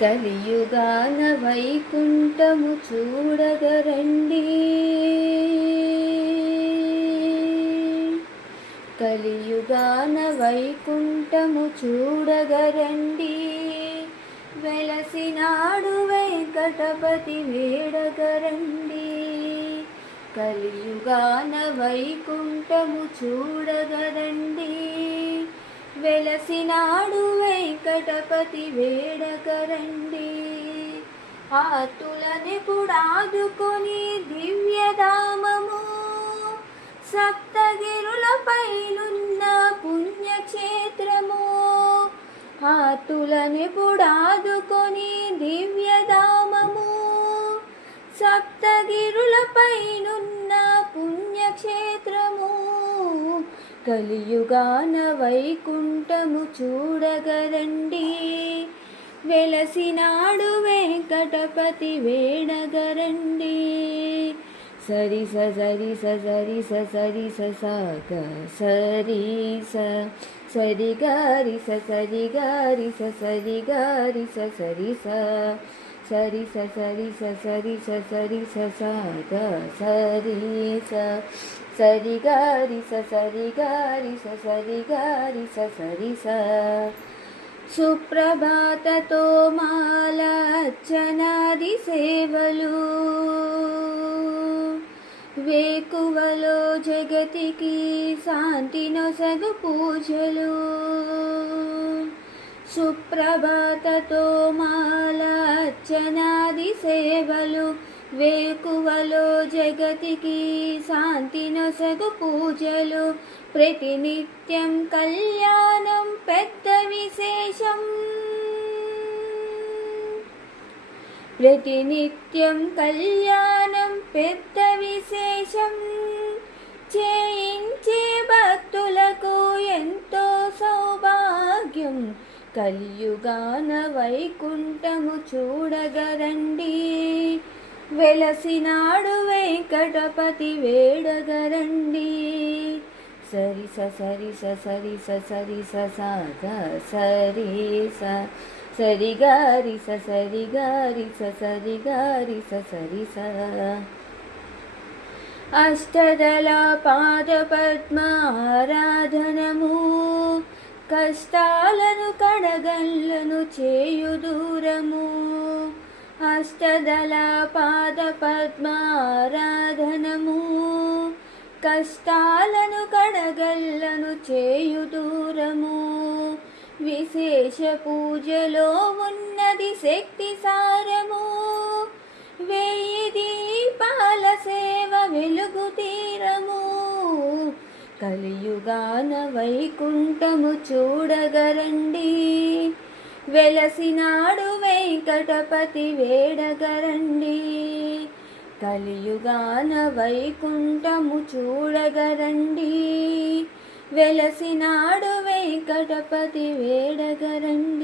కలియుగాన వైకుంఠము చూడగరండి. కలియుగాన వైకుంఠము చూడగరండి. వెలసినాడు వెంకటపతి వేడగరండి. కలియుగాన వైకుంఠము చూడగరండి. వెలసినాడు వెంకటపతి వేడగరండి. ఆతులనెప్పుడాదుకొని దివ్యధామము సప్తగిరులపైనున్న పుణ్యక్షేత్రము. ఆతులనెప్పుడాదుకొని దివ్యధామము సప్తగిరులపైనున్న పుణ్యక్షేత్రము. కలియుగాన వైకుంఠము చూడగరండి. వెలసినాడు వెంకటపతి వేడగరండి. సరి సరి సరి సరి సగ సరి సరి గారి సరి గారి సరి గారి సరి సరి సరి సరి సరి సగ సరి సరి గారి సరి గారి సరి గారి సరి సుప్రభాతతో మాలార్చనాది సేవలు వేకువలో జగతికి శాంతి నొసగు పూజలు. సుప్రభాతతో మాలార్చనాది సేవలు వేకువలో జగతికి శాంతి నొసగు పూజలు. ప్రతినిత్యం కళ్యాణం పెద్ద విశేషం. ప్రతినిత్యం కళ్యాణం పెద్ద విశేషం. చేయించే భక్తులకు ఎంతో సౌభాగ్యం. కలియుగాన వైకుంఠము చూడగరండి. వెలసినాడు వెంకటపతి వేడగరండి. సరి సరి సరి సరి సగ సరి సరి గారి సరి గారి సరి గారి సరి అష్టదళ పాద పద్మ ఆరాధనము కష్టాలను కడగళ్ళను చేయు దూరము. అష్టదళ పాద పద్మ ఆరాధనము కష్టాలను కడగళ్ళను చేయు దూరము. విశేష పూజలో ఉన్నది శక్తి సారము. 1000 దీపాల సేవ వెలుగు తీరము. కలియుగాన వైకుంఠము చూడగరండి. వెలసినాడు వెంకటపతి వేడగరండి. కలియుగాన వైకుంఠము చూడగరండి. వెలసినాడు వెంకటపతి వేడగరండి.